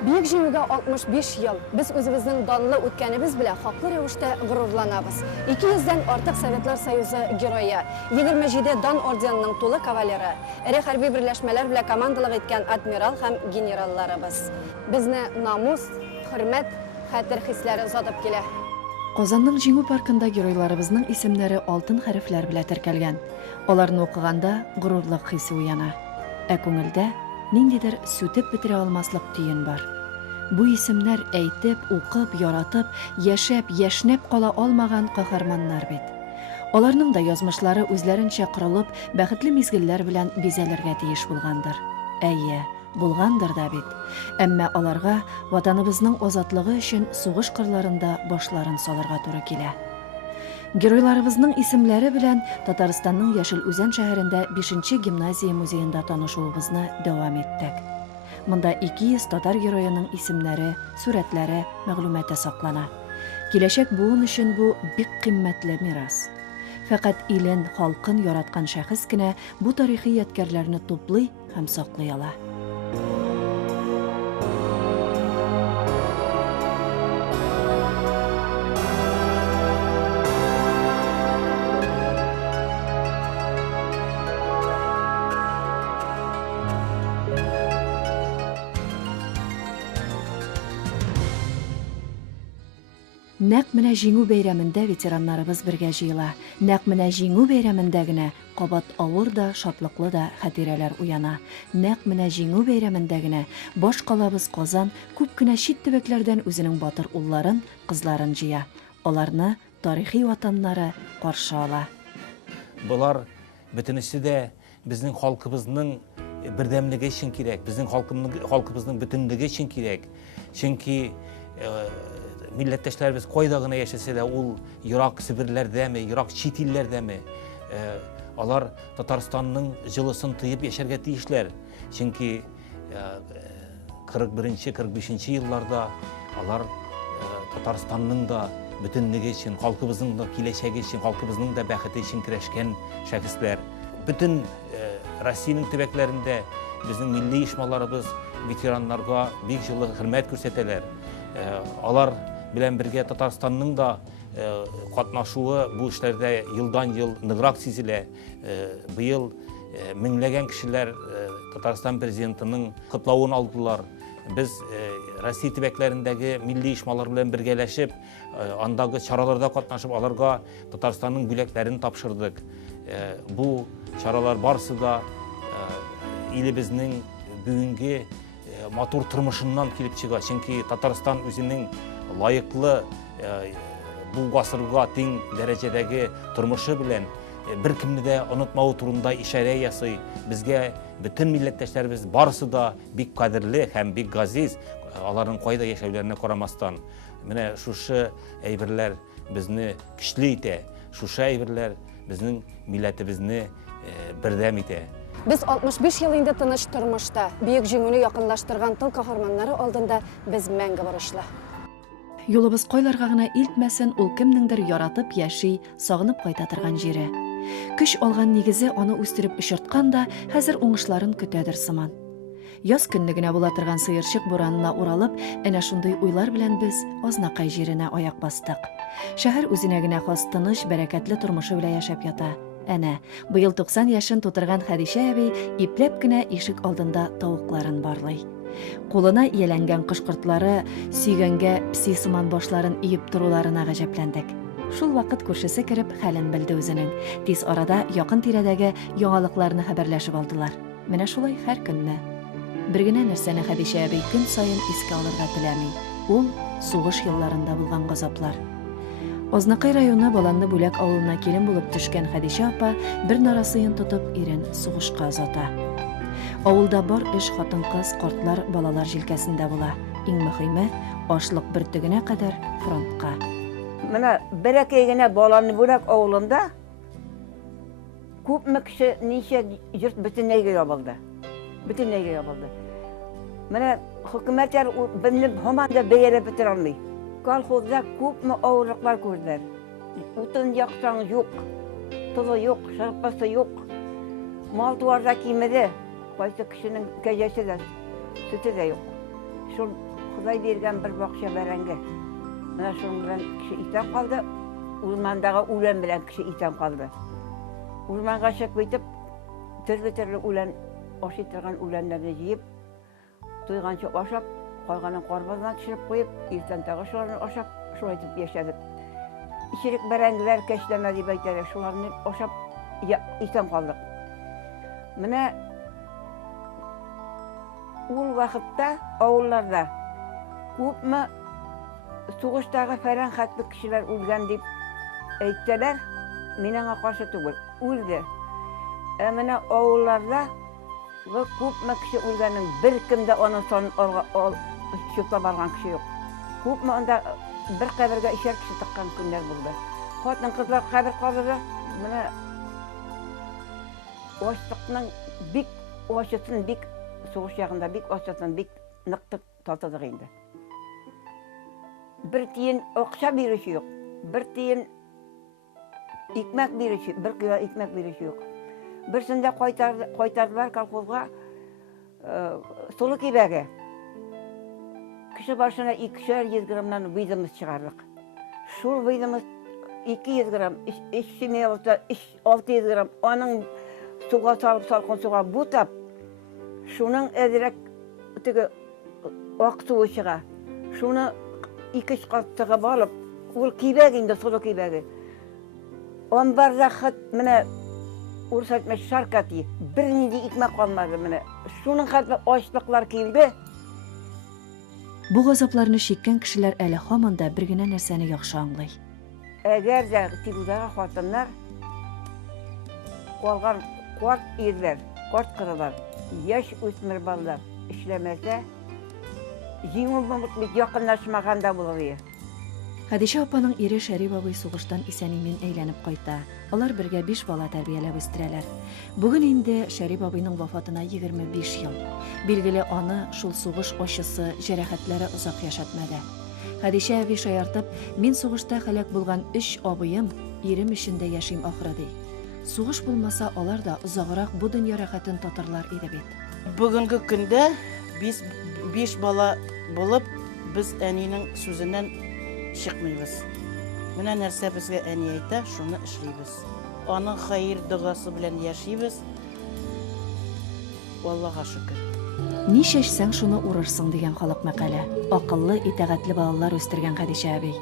Büyük җиңүгә 65 ел. Без үзебезнең данлы үткәнебез белән хаклы рәвештә горурланабыз. 200-дән артык Советлар Союзы герое, 27 дан орденының тулы кавалеры, эре хәрби берләшмәләр белән командалык иткән адмирал һәм генералларыбыз. Безне намус, хөрмәт, хәтер хисләре озатып килә. Казанның җиңү паркында геройларыбызның исемнәре алтын хәрефләр белән теркәлгән. Аларны укыганда горурлык хисе уяна. Ә күңелдә ниндидер сүтеп бетерә алмаслык төен бар. Бу исемнәр әйтеп, укып, яратып, яшәп, яшнәп кала алмаган каһарманнар бит. Аларның да язмышлары үзләренчә корылып, бәхетле мизгелләр белән бизәлергә тиеш булгандыр. Әйе, булгандыр да бит. Әмма аларга ватаныбызның азатлыгы өчен сугыш кырларында башларын салырга туры килә. Геройларыбызның исемләре белән Татарстанның Яшел Үзән шәһәрендә 5-нче гимназия музеенда танышуыбызны дәвам иттек. Монда 200 татар героеның исемнәре, сурәтләре, мәгълүматы саклана. Киләчәк буын өчен бу бик кыйммәтле мирас. Фәкать илен, халкын яраткан шәхес кенә бу тарихи ядкәрләрне туплый һәм саклый ала. Нәкъ менә җиңү бәйрәмендә ветераннарыбыз бергә җыела. Нәкъ менә җиңү бәйрәмендә генә кабат авыр да, шатлыклы да хатирәләр уяна. Нәкъ менә җиңү бәйрәмендә генә баш калабыз Казан күп кенә чит төбәкләрдән үзенең батыр улларын, кызларын җыя. Аларны тарихи ватаннары каршы ала. Булар бөтенесе дә безнең халкыбызның бердәмлеге өчен кирәк, безнең халкыбызның бөтенлеге өчен кирәк. Чөнки милләттәшләребез кайда гына яшәсә дә, ул ерак Себерләрдәме, ерак чит илләрдәме, алар Татарстанның җылысын тыеп яшәргә тиешләр. Чөнки 41-45 елларда алар Татарстанның да бөтенлеге өчен, халкыбызның да киләчәге өчен, халкыбызның да бәхете өчен көрәшкән шәхесләр. Бөтен Россиянең төбәкләрендә безнең милли оешмаларыбыз ветераннарга бик җылы хөрмәт күрсәтәләр. Алар белән бергә Татарстанның да катнашуы бу эшләрдә елдан-ел ныграк сизелә. Быел меңләгән кешеләр Татарстан президентының котлавын алдылар. Без Россия төбәкләрендәге милли оешмалар белән бергәләшеп, андагы чараларда катнашып, аларга Татарстанның бүләкләрен тапшырдык. Бу чаралар барысы да илебезнең бүгенге матур тормышыннан килеп чыга. Чөнки Татарстан үзенең лайыклы бу гасырга тең дәрәҗәдәге тормышы белән бер кемне дә онытмау турында ишарә ясый. Безгә бөтен милләттәшләребез барысы да бик кадерле һәм бик газиз, аларның кайда яшәүләренә карамастан. Менә шушы әйберләр безне көчле итә. Шушы әйберләр безнең милләтебезне бердәм итә. Без 65 ел инде тыныч тормышта, бөек җиңүне якынлаштырган тыл каһарманнары алдында без мәңге бурычлы. Юлыбыз кайларга гына илтмәсен, ул кемнеңдер яратып яши, сагынып кайта торган җире. Көч алган нигезе аны үстереп очырткан да, хәзер уңышларын көтәдер сыман. Яз көнне генә була торган сыерчык буранына уралып, әнә шундый уйлар белән без Азнакай җиренә аяк бастык. Шәһәр үзенә генә хас тыныч, бәрәкәтле тормышы белән яшәп ята. Әнә, быел 90 яшын тутырган Хәдичә әби ипләп кенә ишек алдында тавыкларын барлый. Кулына ияләнгән кышкыртлары сөйгәнгә пси сыман башларын иеп торуларына гаҗәпләндек. Шул вакыт күршесе кереп хәлен белде үзенең. Тиз арада якын тирәдәге яңалыкларны хәбәрләшеп алдылар. Менә шулай һәр көнне. Бер генә нәрсәне Хәдичә әби көн саен искә алырга теләми. Ул сугыш елларында булган газаплар. Азнакай районы Баланны бүләк авылына килен булып төшкән Хәдичә апа бер нарасыен тотып ирен сугышка озата. Авылда бар эш хатын-кыз, картлар, балалар җилкәсендә була. Иң мөһиме ашлык бөртегенә кадәр фронтка. Менә бәрәкәй генә Баланны бүләк авылында күпме кеше ничә йорт бөтенләйгә ябылды. Бөтенләйгә ябылды. Менә хөкүмәтләр безне һаман да бәяләп бетерә алмый. Колхозда күпме авырлыклар күрделәр. Утын яктан юк, тозы юк, шарпасы юк. Мал туарда кимеде. Кайсы кешенең кәҗәсе дә, сөте дә юк. Шул Худай берген bir бакча бәрәңге. Менә шуның белән кеше итәп калды. Урмандагы үлән белән кеше итәп калды. Урманга чыгып китеп, төрле үлән, ашый торган үләннәрне җыеп, туйганчы ашап, калганын карбаздан төшереп куеп, иртән тагы шуларны ашап, шулай итеп яшәдек. Ичерек бәрәңгеләр кәчләмә дип әйтәләр, шуларны ашап итәп калдык. Менә ул вакытта авылларда күпме сугыштагы фәрән хәтле кешеләр үлгән дип әйттеләр, мин аңа каршы түгел, үлде. Менә авылларда күпме кеше үлгәннең бер кемдә аның санын чүпләп барган кеше юк. Күпме анда бер кабергә ишәр кеше тыккан көннәр булды. Хатын кызлар кабер калдырды. Менә ачлыкның бик ачысын бик сугыш ягында бик ачысын бик нык татыдык инде. Bir tiyin akça birisi yok. Bir tiyin ekmek birisi, bir kilo ekmek birisi yok. Birisinde koytardılar kolkozga sulu kibege. Kişi başına 200 gramdan vizimiz çıkardık. Şu vizimiz 200 gram, iş simeye olsa 600 gram. Onun suğa salıp salkın suğa butap. Şunun edirek ak suğu çığa. Şunu 2 kattığı balıp, ol kibeginde sulu kibegi. On barda xat mene ursatmış şarkatı. Birini de ekmek kalmadı mene. Şunun xatlı açlıklar kildi. Bu газапларны шеккән кешеләр әле һаман да бер генә нәрсәне яхшы аңлый. Eğer de tibudara hatunlar kalgan kort irler, kort kırılar, yaş üstmür ballar işlemezse җиңү якынлашмаганда булыр. Хәдичә апаның ире Шәриф абый сугыштан исән-имин әйләнеп кайта. Алар бергә 5 бала тәрбияләп үстерәләр. Бүген инде Шәриф абыйның вафатына 25 ел. Билгеле, аны шул сугыш ачысы, җәрәхәтләре озак яшәтмәде. Хәдичә әби шаяртып, мин сугышта һәлак булган 3 абыем, ирем эшендә яшим ахры ди. Сугыш булмаса, алар да озаграк бу дөнья рәхәтен татырлар иде бит. Бүгенге көндә biz 5 бала булып, без әнинең сүзеннән чыкмыйбыз. Менә нәрсә безгә әни әйтә, шуны эшлибез. Аның хәер дугасы белән яшибез. Аллаһка шөкер. Ни чәчсәң шуны урырсың дигән халык мәкале. Акыллы, итәгатьле балалар үстергән Хәдичә әби.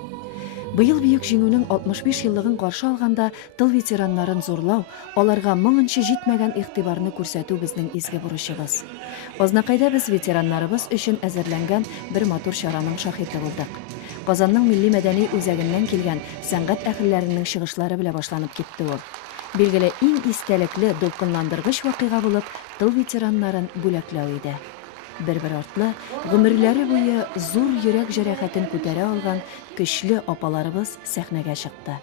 Быел бөек җиңүнең 65 еллыгын каршы алганда тыл ветераннарын зурлау, аларга моңынчы җитмәгән игътибарны күрсәтү безнең изге бурычыбыз. Азнакайда без ветераннарыбыз өчен әзерләнгән бер матур чараның шаһиты булдык. Казанның милли мәдәни үзәгеннән килгән сәнгать әһелләренең чыгышлары белән башланып китте ул. Билгеле, иң истәлекле, дулкынландыргыч вакыйга булып тыл ветераннарын бүләкләү иде. Бер-бер артлы, гомерләре буе зур йөрәк җәрәхәтен күтәрә алган көчле апаларыбыз сәхнәгә чыкты.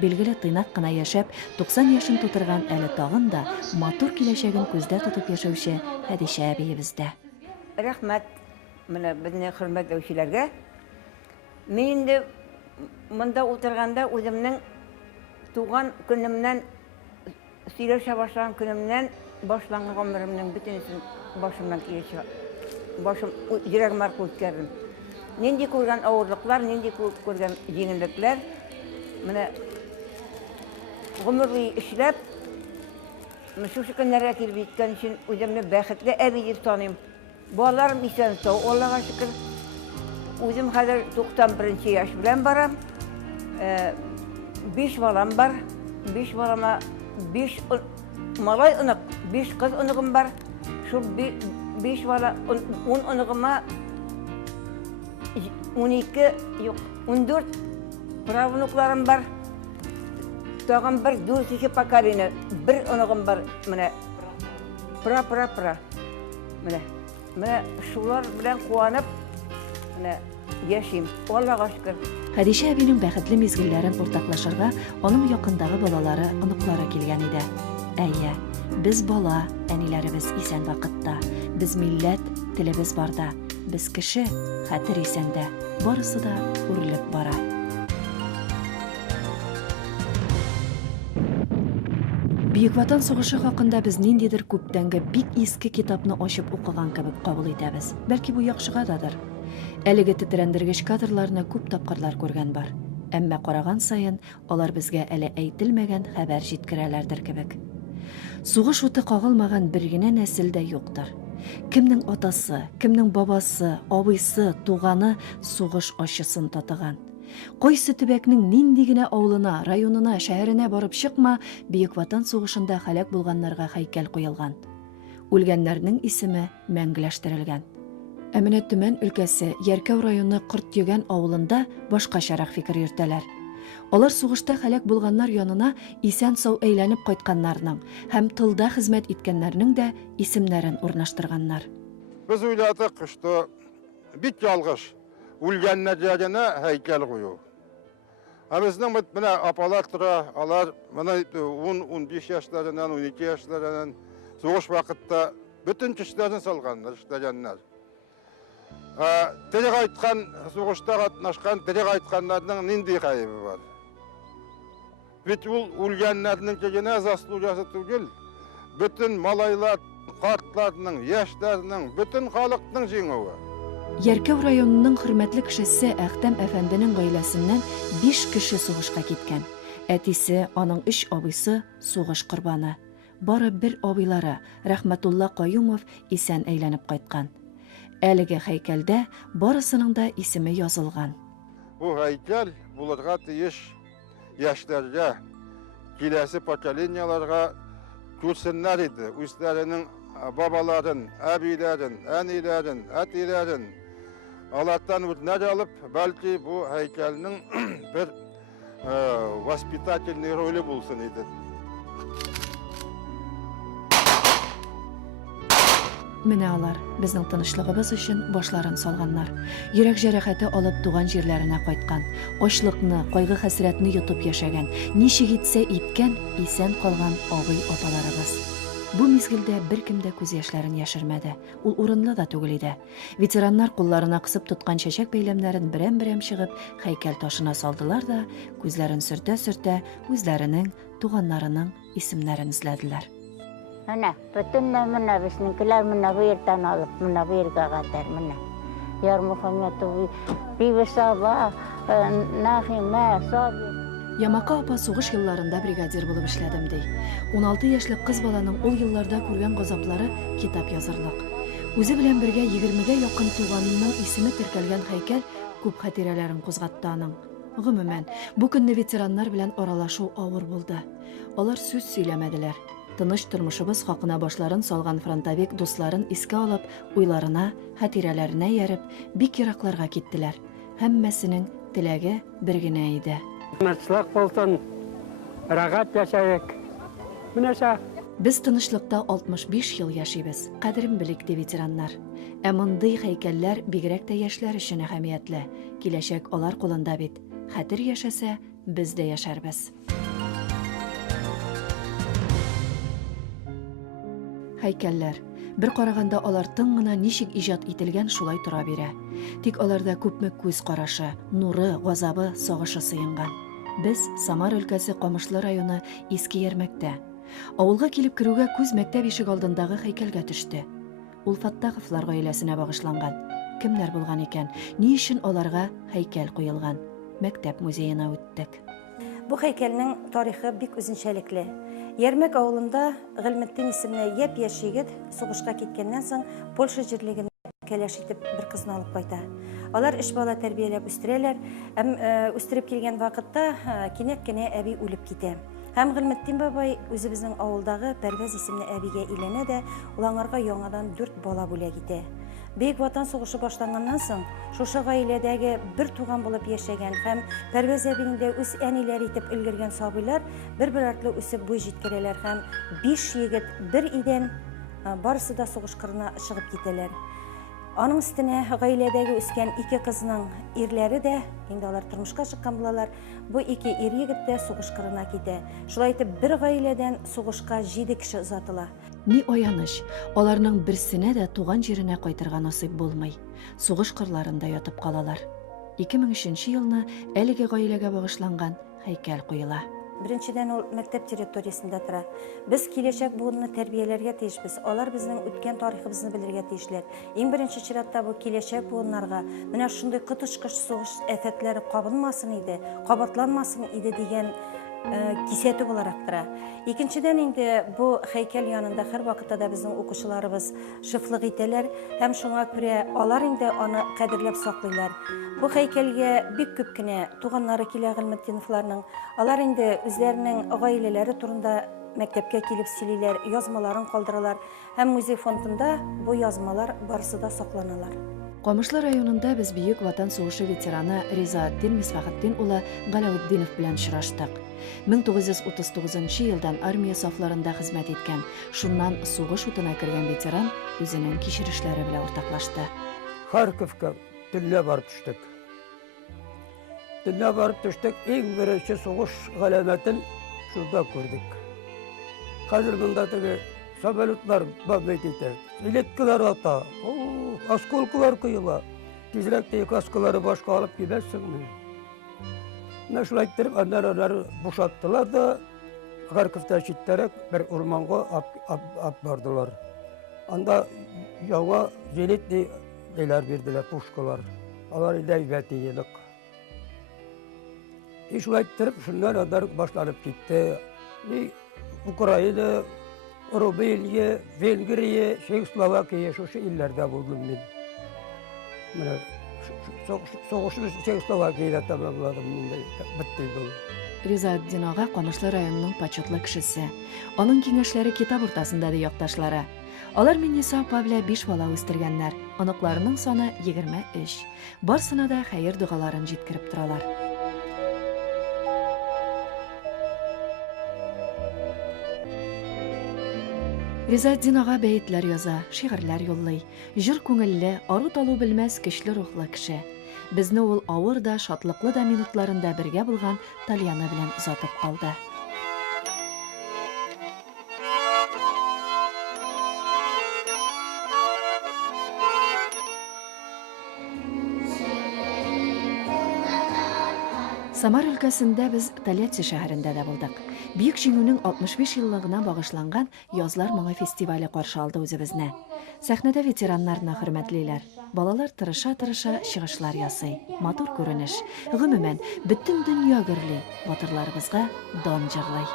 Билгеле, тыйнак кына яшәп, 90 яшын тутырган әле тагын да матур киләчәген күздә тотып яшәүче Хәдичә әбиебездә. Рәхмәт менә безнең хөрмәтләүчеләргә. Мин инде монда утырганда үземнең туган көнемнән сөйләшә башлаган көнемнән башланган гомеремнең бөтенесен башымнан килешә. Башым йөрәгем аркылы үткәрдем. Нинди күргән авырлыклар, нинди күргән җиңеллекләр. Менә гомерли эшләп, шушы көннәргә килеп җиткән өчен үземне бәхетле әби дип таныйм. Балаларым исән сау, Аллаһка шөкер. Үзем хәзер 91 яшь белән барам. 5 балам бар. 5 балама 5 малай ынык, 5 кыз ыныгым бар. Шул 5 бала 10 ыныгыма 12 юк, 14 правнукларым бар. Тагын бер 4-нче поколение, бер ыныгым бар. Менә пра. Менә шулар белән куанып менә яшим. Аллаһка шөкер. Хәдичә әбинең бәхетле мизгелләрен уртаклашырга аның якындагы балалары, оныклары килгән иде. Әйе, без бала, әниләребез исән вакытта, без милләт, телебез барда, без кеше, хәтер исәндә, барысы да үрелеп бара. Бөек Ватан сугышы хакында без ниндидер күптәнге бик иске китапны ачып укыган кебек кабул итәбез. Бәлки бу яхшыгадыр. Әлеге тетрәндергеч кадрларны күп тапкырлар күргән бар. Әмма караган саен алар безгә әле әйтелмәгән хәбәр җиткерәләрдер кебек. Сугыш уты кагылмаган бер генә нәсел дә юктыр. Кемнең атасы, кемнең бабасы, абыйсы, туганы сугыш ачысын татыган. Койсы төбәкнең нинди генә авылына, районына, шәһәренә барып чыкма, Бөек Ватан сугышында һәлак булганнарга һәйкәл куелган. Үлгәннәрнең исеме мәңгеләштерелгән. Ә менә Төмән өлкәсе Яркәү районы Корт-Йөгән авылында башкачарак фикер йөртәләр. Алар сугышта һәлак булганнар янына исән-сау әйләнеп кайтканнарның һәм тылда хезмәт иткәннәрнең дә исемнәрен урнаштырганнар. Biz uyladık işte bit yalgış ulgenlerine heykel koyu. Bizden bana apalar tıra alar bana 10-15 yaşlarından 12 yaşlarından soğuş vakitte bütün kişilerin salganlar işleyenler. Direk aytkan soğuşta katnaşkan direk aytkanlarının nindi kaybı var. Bit ulgenlerinin gene zasluyası tügül bütün malaylar kartlarının, yaşlarının, bütün halkının жиңуы. Яркәү районының хөрмәтле кешесе Әхтәм әфәнденең гаиләсеннән 5 кеше сугышка киткән. Әтисе, аның 3 абыйсы сугыш корбаны. Бары бер абыйлары Рәхмәтулла Каюмов исән әйләнеп кайткан. Әлеге һәйкәлдә барысының да исеме язылган. Бу һәйкәл булырга тиеш яшьләргә, киләсе поколенияларга күрсеннәр иде. Үзләренең babaların, əbilərin, ənilərin, ətilərin Allah'tan ürünər alıb, belki bu heykelinin bir vaspitательный rolü bulsun idi. Менә алар безнең тынычлыгыбыз өчен башларын салганнар. Йөрәк җәрәхәте алып туган җирләренә кайткан, ачлыкны, кайгы-хәсрәтне йотып яшәгән, ничек итсә иткән, исән калган абый-аталарыбыз. Бу мизгелдә беркем дә күз яшьләрен яшермәде. Ул урынлы да түгел иде. Ветераннар кулларына кысып тоткан чәчәк бәйләмнәрен берәм-берәм чыгып, һәйкәл ташына салдылар да, күзләрен сөртә-сөртә үзләренең, туганнарының исемнәрен эзләделәр. Ana, bütünle mına bizimkiler mına bu yerden alıp mına bu yerge kadar mına. Yar Muhammed'u bir sabah nahime sabir. Ямака апа сугыш елларында бригадир булып эшләдем ди. 16 яшьлек кыз баланың ул елларда күргән газаплары китап язырлык. Үзе белән бергә 20гә якын туганының исеме теркәлгән һәйкәл күп хатирәләрен кузгатты аның. Гомумән, бу көнне ветераннар белән аралашу авыр булды. Алар сүз сөйләмәделәр. Тыныч тормышыбыз хакына башларын салган фронтовик дусларын искә алып, уйларына, хатирәләренә ярып, бик еракларга киттеләр. Һәммәсенең теләге бер генә иде. Тынычлык булсын, рәгать яшәйек. Менәшә. Без тынычлыкта 65 ел яшибез. Кадерен белик ди ветераннар. Ә мондый һәйкәлләр бигрәк тә яшьләр өчен әһәмиятле. Киләчәк алар кулында бит. Хәтер яшәсә, без дә яшәрбез. Һәйкәлләр. Бер караганда алар тың гына ничек иҗат ителгән шулай тора бирә. Тик аларда күпме күз карашы, нуры, газабы, сагышы сыенган. Без Самар өлкәсе Камышлы районы Иске Ярмәктә. Авылга килеп керүгә күз мәктәп ишек алдындагы һәйкәлгә төште. Ул Фаттаховлар гаиләсенә багышланган. Кемнәр булган икән? Ни өчен аларга һәйкәл куелган? Мәктәп музеена үттек. Бу һәйкәлнең тарихы бик үзенчәлекле. Ярмәк авылында Гыйлметдин исемле япь-яшь егет сугышка киткәннән соң Польша җирлегенә кәләш итеп бер кызны алып кайта. Алар 3 бала тәрбияләп үстерәләр, үстереп килгән вакытта кинәт кенә әби үлеп китә. Һәм Гыйлметдин бабай үзебезнең авылдагы Пәрвәз исемле әбигә иләнә дә, ул аңарга яңадан 4 бала бүләк итә. Бөек Ватан сугышы башланганнан соң, шушы гаиләдәге бер туган булып яшәгән һәм Пәрвәз әбинең дә үз әниләре итеп өлгергән сабыйлар бер-бер артлы үсеп буй җиткерәләр һәм 5 егет бер идән барысы да сугыш кырына чыгып китәләр. Аның өстенә гаиләдәге үскән 2 кызның ирләре дә, инде алар тормышка чыккан булалар, бу 2 ир егет дә сугыш кырына китә. Шулай итеп бер гаиләдән сугышка 7 кеше озатыла. Ни аяныч, аларның берсенә дә туган җиренә кайтырга насыйп булмый. Сугыш кырларында ятып калалар. 2003 елны әлеге гаиләгә багышланган һәйкәл куела. Біріншіден ол мектеп территориясында тұра. Біз келешек буынны тәрбиелерге тиішпіз. Олар біздің өткен тарихыбызны білерге тиішлер. Ең бірінші чиратта бұл келешек буынларға менә шундай кытышкыч сугыш афәтләре кабынмасын иде, кабатланмасын иде деген кисәтү буларак тора. Икенчедән инде бу һәйкәл янында һәр вакытта да безнең укучыларыбыз шифлык итәләр һәм шуңа күрә алар инде аны кадерләп саклыйлар. Бу һәйкәлгә бик күп кенә туганнары килә Гыйлметдиновларның. Алар инде үзләренең гаиләләре турында мәктәпкә килеп сөйлиләр, язмаларын калдыралар һәм музей фондында бу язмалар барысы да сакланалар. Камышлы районында без Бөек Ватан сугышы ветераны Ризаэтдин Мисбахетдин улы Галәветдинов белән очраштык. 1939 елдан армия сафларында хезмәт иткән, шуннан сугыш утына кергән ветеран үзенең кичерешләре белән уртаклашты. Харьковка төнлә барып төштек. Төнлә барып төштек, иң беренче сугыш галәмәтен шунда күрдек. Хәзер монда теге самолетлар бабайт итә. Илеткеләр ата, осколкалар кыела. Тизрәк тә осколкалары башка алып кибәсеңме? Шулай итеп, аннары бушаттылар да, Харьковта читтәрәк бер урманга ап бардылар. Анда яңа зенитный неләр бирделәр, пушкалар. Алар әйбәт иелек. Шулай итеп, шуннан алар башланып китте. Украина, Румыния, Венгрия, Чехословакия, шушы илләрдә булдым мин. Менә соғышны Чехословакияда тамамладым мин, битте бу. Ризаэтдин ага Камышлы районының почетлы кешесе. Аның киңәшләре китап уртасында да якташлары. Алар Минниса апа белән 5 бала үстергәннәр. Аныкларының саны 23. Барсына да хәер дугаларын җиткереп торалар. Ризаэтдин ага бәйетләр яза, шигырьләр юллый. Җыр күңелле, ару талу белмәс көчле рухлы кеше. Безне ул авыр да, шатлыклы да минутларында бергә булган Тальяны белән озатып калды. Самар өлкәсендә без Тольятти шәһәрендә дә булдык. Бөек җиңүнең 65 еллыгына багышланган Язлар моңы фестивале каршы алды үзебезне. Сәхнәдә ветераннарны хөрмәтлиләр. Балалар тырыша-тырыша чыгышлар ясый. Матур күренеш. Гомумән, бөтен дөнья гөрли. Батырларыбызга дан җырлый.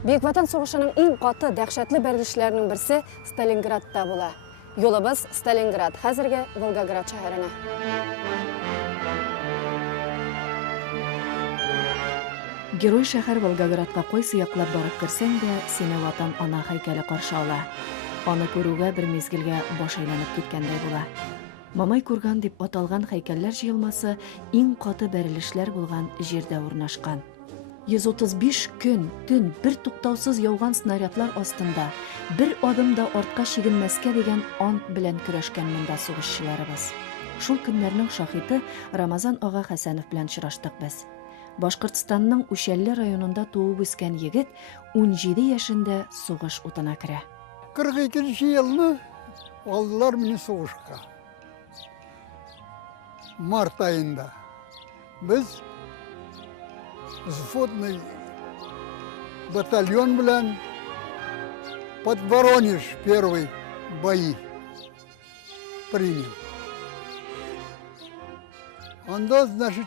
Бөек Ватан сугышының иң каты дәһшәтле бәрелешләренең берсе Сталинградта була. Юлыбыз Сталинград, хәзерге Волгоград шәһәренә. Герой шәһәр Волгоградка кайсы яклап барып керсәң дә, сине Ватан ана һәйкәле каршы ала. Аны күрүгә бер мезгелгә баш әйләнеп киткәндәй була. Мамай курган дип аталган һәйкәлләр җыелмасы иң каты бәрелешләр булган җирдә урнашкан. 135 көн, төн бер туктаусыз яуган снарядлар астында, бер адым да артка чигенмәскә дигән ант белән көрәшкән монда сугышчыларыбыз. Шул көннәрнең шаһиты Рамазан ага Хәсәнов белән очраштык без. Башкортстанның Үшәлле районында туып үскән егет 17 яшендә сугыш утына керә. 42 елны алдылар мине сугышка. Март айында. Без взводный батальон белән под Воронеж первый бои принял. Анда, значит,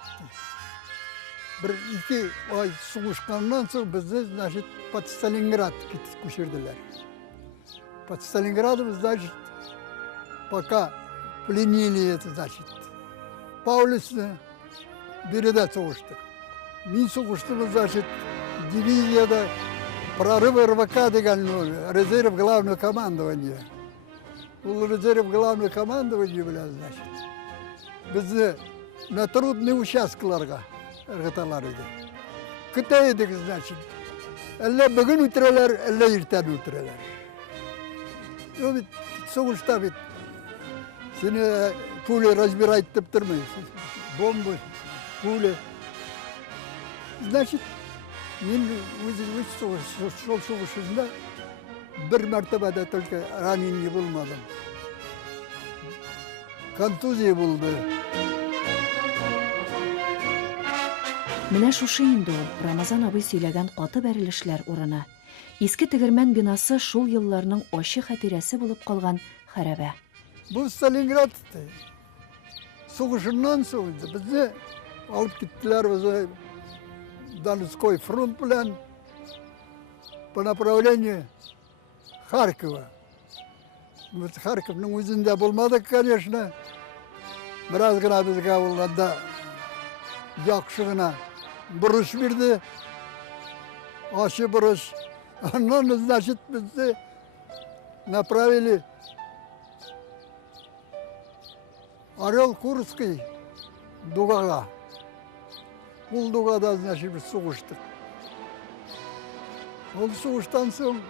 bir-iki ay сугышканнан соң безне, значит, под Сталинград күчерделәр. Под Сталинградом, значит, пока пленили это, значит, Паулюсны биредә сугыштык. Мин сугыштым, значит, дивизияда прорыв РВК деген резерв главного командования. Ул резерв главного командования белән, значит, безне на трудный участкаларга ыргыталар иде. Көтә идек, значит, әллә бүген үтерәләр, әллә иртән үтерәләр. Ул бит сугышта бит сине пуля разбирать дип тормый. Бомба пуля. Значит, мен сол соғысында бір мәртебеде только ранение болмадым. Контузия болды. Менә шушы инде ул Рамазан абый сөйләгән каты бәрелешләр урыны. Иске тегермән бинасы шул елларның ачы хатирәсе булып калган хәрабә. Бұл Сталинград соғышынан соң бізді алып кеттілер өзі Донской фронт білән по направлению Харькова. Біз Харьковның өзінде болмадық, конечно. Біраз ғана бізге болғанда жақсы ғана бұрыш берді. Ашы бұрыш. Онан, значит, бізді направили Орел Курский дугаға. Бұл дугада, значит, біз соғыштық. Ол соғыштан соң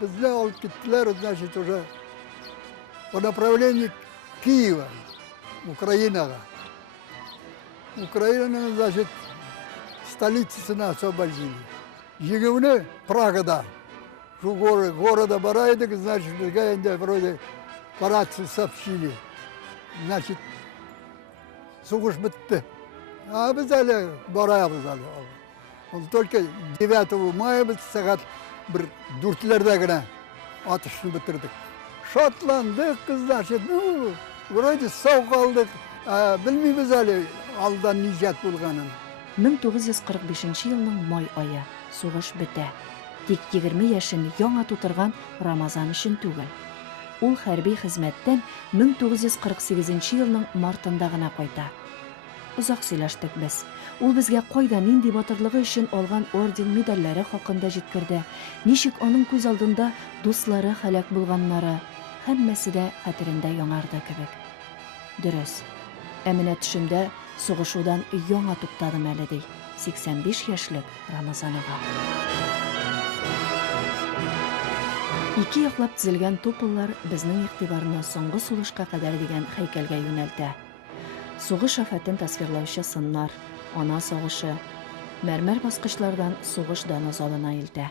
бізді алып кеттілер, значит, уже по направлению Киева, Украинаға. Украинаның, значит, столицасына освободили. Егеуіне Прагада. Шу города барайдық, значит, бізге енді вроде по рации сообщили. Значит, соғыш бітті. А біз әлі барайбыз әлі. Ол только 9 мая біз сағат бір дүртлерде ғана атышын бітірдік. Шотландық, значит, ну, вроде сау қалдық. Білмейміз әлі алдан нижат болғанын. 1945 елның май айы. Сугыш бетә. Тик 20 яшен яңа тутырган Рамазан өчен түгел. Ул хәрби хезмәттән 1948 елның мартында гына кайта. Узак сөйләштек без. Ул безгә кайда нинди батырлыгы өчен алган орден медальләре хакында җиткерде. Ничек аның күз алдында дуслары һәлак булганнары, һәммәсе дә хәтерендә яңарды кебек. Дөрес. Әминә төшемдә сугышудан яңа туктадым әле ди. 85 яшьлек Рамазан ага. Ике яклап тезелгән топыллар безнең игътибарны соңгы сулышка кадәр дигән һәйкәлгә юнәлтә. Сугыш афәтен тасвирлаучы сыннар, ана сугышы, мәрмәр баскычлардан сугыш даны залына илтә.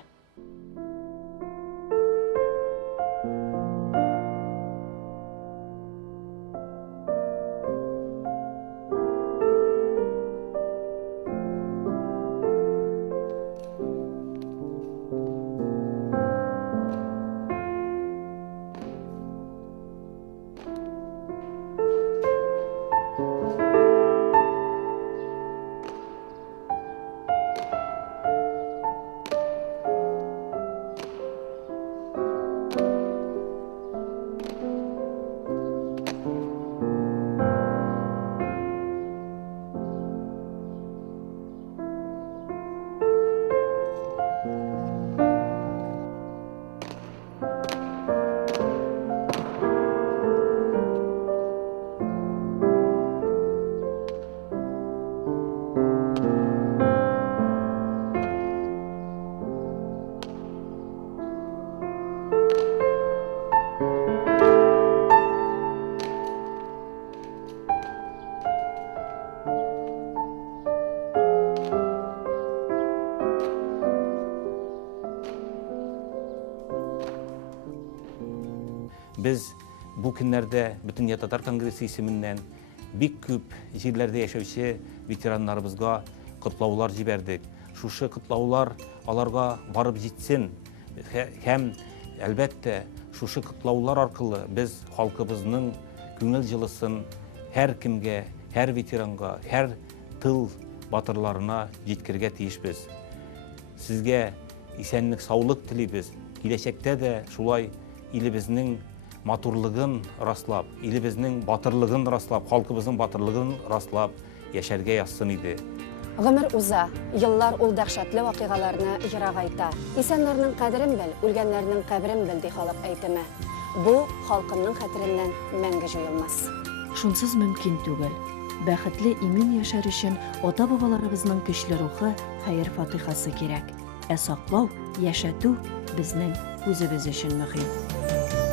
Biz bu günlerde bütün Tatar Kongresi isiminden bik küp yerlerde yaşayışı veteranlarımızga kıtlaular jiberdik. Şuşu kıtlaular alarga barıp jitsin. Hem elbette şuşu kıtlaular arkalı biz halkımızın güngel жылысын her kimge, her veteranga, her tıl batırlarına jitkirge tiyişbiz. Sizge isenlik, sağlık tileybiz. Gelecekte de şulay ilibizning матурлыгын раслап, илебезнең батырлыгын раслап, халкыбызның батырлыгын раслап яшәргә язсын иде. Гомер уза, еллар ул дәһшәтле вакыйгаларны ерагайта. Исәннәрнең кадерен бел, үлгәннәрнең каберен бел ди халык әйтеме. Бу халкымның хәтереннән мәңге җуелмас. Шунсыз мөмкин түгел. Бәхетле имин яшәр өчен ата-бабаларыбызның көчле рухы, хәер фатихасы кирәк. Ә саклау, яшәтү безнең үзебез өчен мөһим.